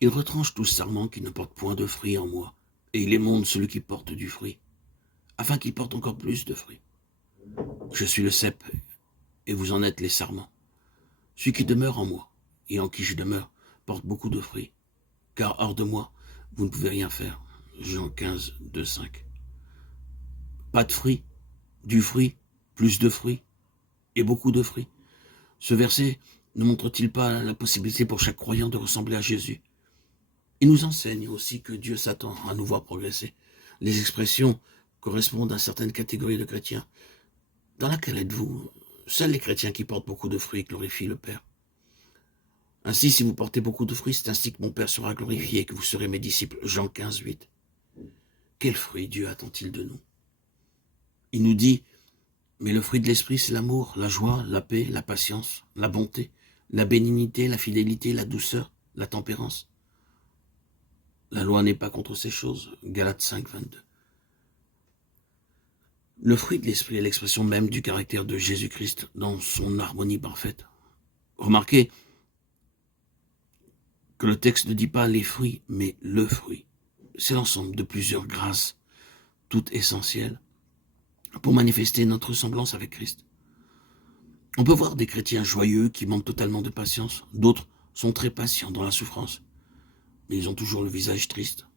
Il retranche tout sarment qui ne porte point de fruit en moi, et il émonde celui qui porte du fruit, afin qu'il porte encore plus de fruits. Je suis le cep, et vous en êtes les sarments. Celui qui demeure en moi, et en qui je demeure, porte beaucoup de fruits, car hors de moi, vous ne pouvez rien faire. Jean 15, 2, 5. Pas de fruits, du fruit, plus de fruits, et beaucoup de fruits. Ce verset ne montre-t-il pas la possibilité pour chaque croyant de ressembler à Jésus? Il nous enseigne aussi que Dieu s'attend à nous voir progresser. Les expressions correspondent à certaines catégories de chrétiens. Dans laquelle êtes-vous? Seuls les chrétiens qui portent beaucoup de fruits glorifient le Père. Ainsi, si vous portez beaucoup de fruits, c'est ainsi que mon Père sera glorifié et que vous serez mes disciples. Jean 15, 8. Quel fruit Dieu attend-il de nous? Il nous dit, mais le fruit de l'esprit, c'est l'amour, la joie, la paix, la patience, la bonté, la bénignité, la fidélité, la douceur, la tempérance. La loi n'est pas contre ces choses. Galates 5, 22. Le fruit de l'esprit est l'expression même du caractère de Jésus-Christ dans son harmonie parfaite. Remarquez que le texte ne dit pas les fruits, mais le fruit. C'est l'ensemble de plusieurs grâces, toutes essentielles, pour manifester notre ressemblance avec Christ. On peut voir des chrétiens joyeux qui manquent totalement de patience. D'autres sont très patients dans la souffrance, mais ils ont toujours le visage triste.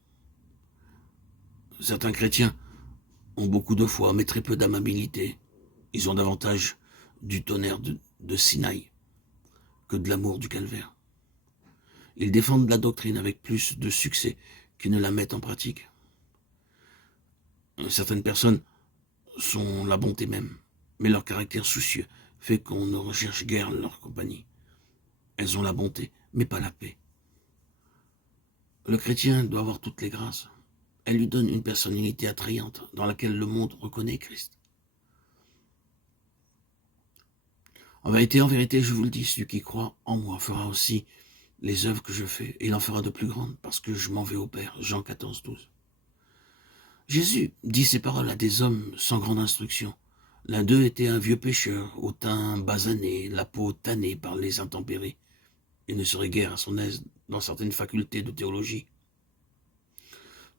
Certains chrétiens ont beaucoup de foi, mais très peu d'amabilité. Ils ont davantage du tonnerre de Sinaï que de l'amour du calvaire. Ils défendent la doctrine avec plus de succès qu'ils ne la mettent en pratique. Certaines personnes sont la bonté même, mais leur caractère soucieux fait qu'on ne recherche guère leur compagnie. Elles ont la bonté, mais pas la paix. Le chrétien doit avoir toutes les grâces. Elle lui donne une personnalité attrayante dans laquelle le monde reconnaît Christ. En vérité, je vous le dis, celui qui croit en moi fera aussi les œuvres que je fais, et il en fera de plus grandes, parce que je m'en vais au Père. Jean 14, 12. Jésus dit ces paroles à des hommes sans grande instruction. L'un d'eux était un vieux pêcheur, au teint basané, la peau tannée par les intempéries. Il ne serait guère à son aise dans certaines facultés de théologie,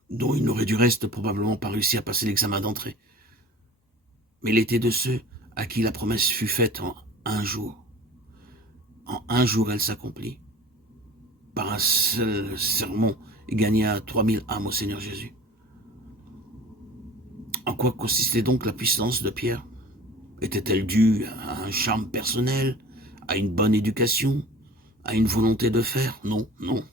dont il n'aurait du reste probablement pas réussi à passer l'examen d'entrée. Mais il était de ceux à qui la promesse fut faite en un jour. En un jour, elle s'accomplit. Par un seul sermon, il gagna 3000 âmes au Seigneur Jésus. En quoi consistait donc la puissance de Pierre? Était-elle due à un charme personnel, à une bonne éducation, à une volonté de faire? Non, non.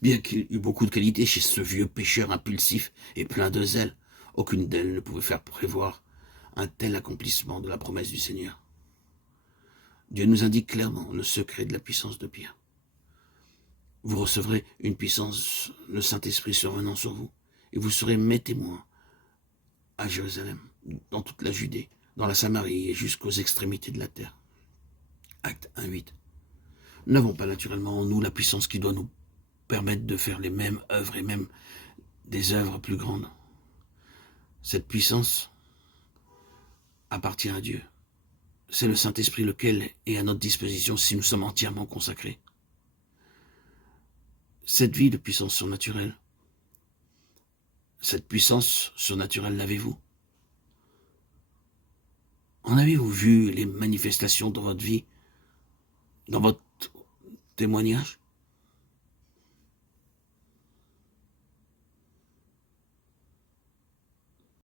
Bien qu'il eût beaucoup de qualités chez ce vieux pêcheur impulsif et plein de zèle, aucune d'elles ne pouvait faire prévoir un tel accomplissement de la promesse du Seigneur. Dieu nous indique clairement le secret de la puissance de Pierre. Vous recevrez une puissance, le Saint-Esprit survenant sur vous, et vous serez mes témoins à Jérusalem, dans toute la Judée, dans la Samarie et jusqu'aux extrémités de la terre. Acte 1:8. Nous n'avons pas naturellement en nous la puissance qui doit nous permettre de faire les mêmes œuvres et même des œuvres plus grandes. Cette puissance appartient à Dieu. C'est le Saint-Esprit lequel est à notre disposition si nous sommes entièrement consacrés. Cette vie de puissance surnaturelle, cette puissance surnaturelle, l'avez-vous? En avez-vous vu les manifestations dans votre vie, dans votre témoignage?